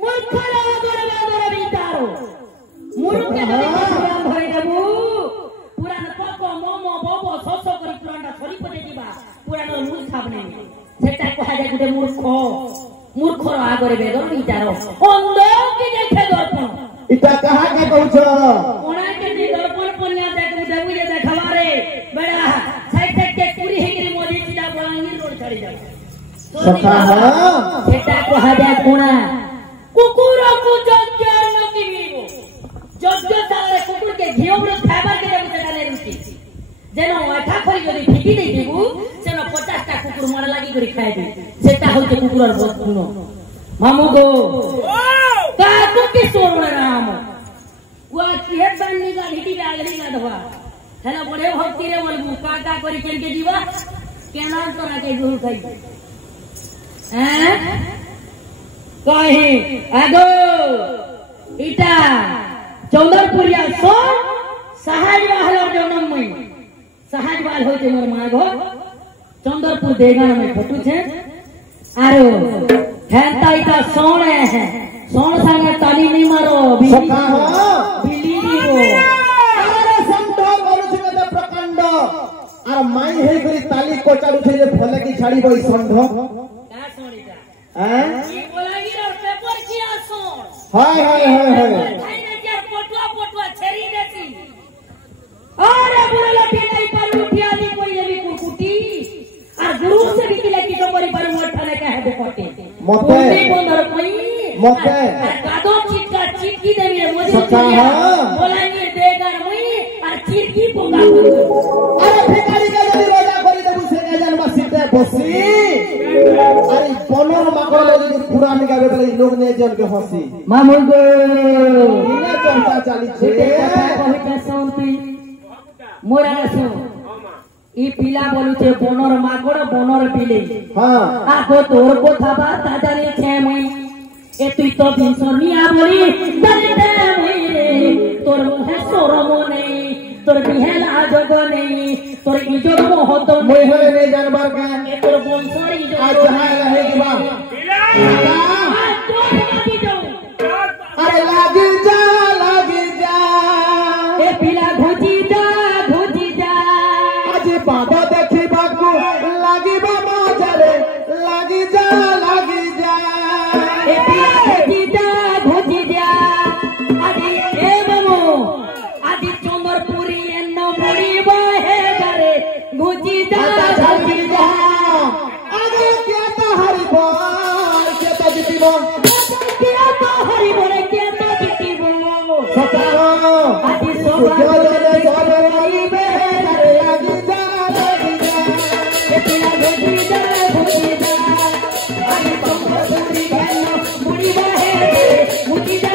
मूर्खरा दरबार बितारो मूर्खे नाम भरे देबू पुरान पको मोमो बोबो सोसो करी पुराना छरी पदे दिबा पुरान मूर्ख खाबने सेटा कहा जाय गुटे मूर्खर आगरे बेदर बितारो अंध की देखे दर्पण इटा कहा के कहछ कोना के जे दर्पण पन्या देख देबू जे देखवा रे बेड़ा साइड साइड के पूरी हेगिरी मोदी सीधा बलांगीर रोड छड़ी जाय सखा सेटा कहा जाय कोना कुकुर को यज्ञ न किनिबो यज्ञ तारे कुकुर के घियो रे खाइबा के देबू सेटा ले रुचि जेनो अठा खरी जदी फिकी दे देबू सेनो 50 टा कुकुर मर लागी करी खाइ दे सेटा होते कुकुरर बहुत गुण मामू गो का कुकी सोण राम वा केत बानी का हिटी का आगली का दवा हेला बड़े भक्ति रे बोलबू का करी केन के जीवा केना तोरा के गुरु खाइ हैं कहे आगो इटा चौदरपुरिया सो सहाजवाहलर जन्म में सहाजवाल होते मोर मागो चंदरपुर देगान में फटू छे आरो हेता इटा सोणे है सोण संगे ताली नहीं मारो सखा हो बिली दिबो अरे संतो करू छे ते प्रकांड आर माई हे करी ताली कोचाडू छे जे भले की छाड़ी बई संढो का सोणीटा हैं ई बोलागी रो पेपर की आसोण हाय हाय हाय हाय खाइने के पोटवा छेरी देसी अरे बुरा लठी नहीं पर उठिया दी कोई लेवी कुकुटी आ गुरु से भी किले की कमरी पर मोठने कहे बेपटे मते बंदर कोई मते कादो चिटका चिटकी देवी रे मोदी सखा बोलानी देगर मुई और चिटकी पोगा अरे भिखारी के जदी रोजा करी देबू से के जन्म सीते बसी अरे बनर माकड़ जदी पूरा निकाबे तले लोग ने जन के हंसी मामू गो इने चर्चा चाली छे कहिता शांति मोरा सुन ई पिला बोलुते बनर माकड़ बनर पिले हां आगो तोर कोथाबा ताजारे छे मुई ए तुई तो बिसरनिया बोली दलते मुई रे तोर मुहे शरम नहीं तोर बिहेल आजग नहीं तोर इज्जत महत मोय हरे ने जानबार का ए तोर बंसर इज्जत आज जहां रहे की बा आज तो माटी जाऊ अरे लागी जा ए पिला घुची जा आज बाबा देखी बाकू लागी बा मजरे लागी जा ए पिला घुची जा आदि ए बमो आदि चंद्रपुरी एन्न मुड़ी बहे गरे घुची जा आगे क्या तो हरि बोल क्या तो जीतीबो क्या तो हरि बोले क्या तो जीतीबो सकारो आदि सोगा सबरी बहे गरे लागी जा ए पिला घुची जा आदि चंद्रपुरी एन्न मुड़ी बहे गरे घुची जा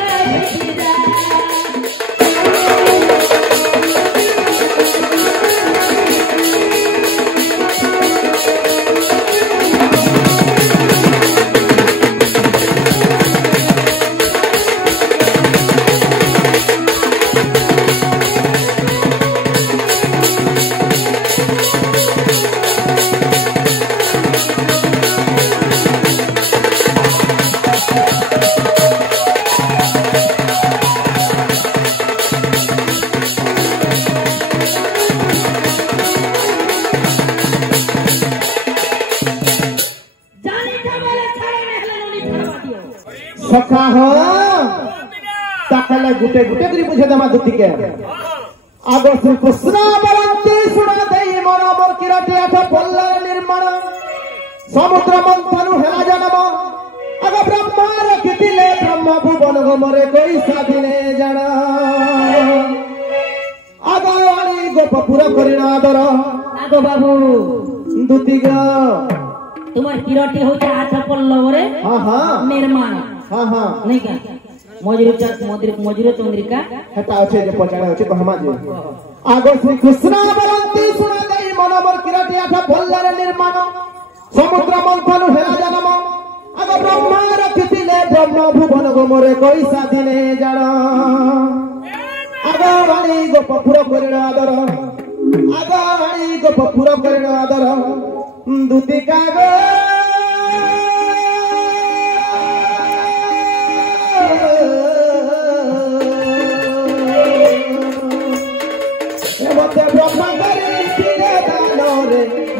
सखा हो ताकले गुटे करी बुझे दमा दुती के आगो श्री कृष्ण बरंती सुना देई मोरा मोर किराटे आठ पल्लर निर्माण समुद्र मंथनु हेला जन्म आगो ब्रह्मा रखितिले ब्रह्म भुवन गमरे कोई साधिने जण आगो वाली गोपपुर करिना आदर आगो बाबू दुती ग तुम्हार किराटे होते आठ पल्लवरे हां निर्माण हां नहीं क्या मजुर चंद्रिका हेटा अच्छे जे पचाड़ा अच्छे कहमा जे आगो श्री कृष्ण बरंती सुना देई मनोबर किराटे आठ पल्लर निर्माण समुद्र मंथनु हेला जन्म आगो ब्रह्मा रखितिले ब्रह्म भुवन गमरे कोई साधिने जण आगो वाणी गोपपुर करिना आदर आगो वाणी गोपपुर करिना आदर दुती कागो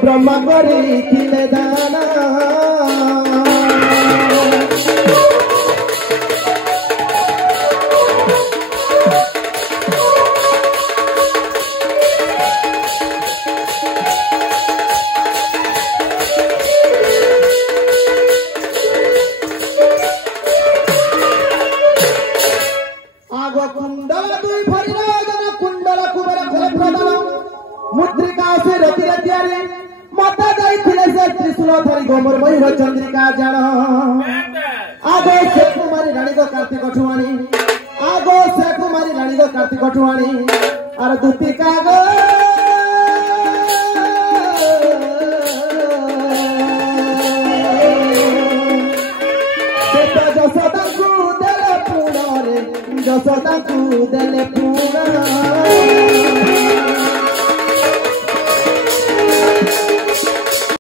ब्रह्मा करिथिले दाना कुंडल दुई भरी कुंडल कुबेर करे प्रदान मुद्रिका से रति रतियारी माता जाइथिले से त्रिशूल धरी गोमर मयूर चंद्रिका जान आगो से कुमारी रानी गो कार्तिक ठुआणी आगो से कुमारी रानी गो कार्तिक ठुआणी और दुतिका गो जसोदा को देले पुणा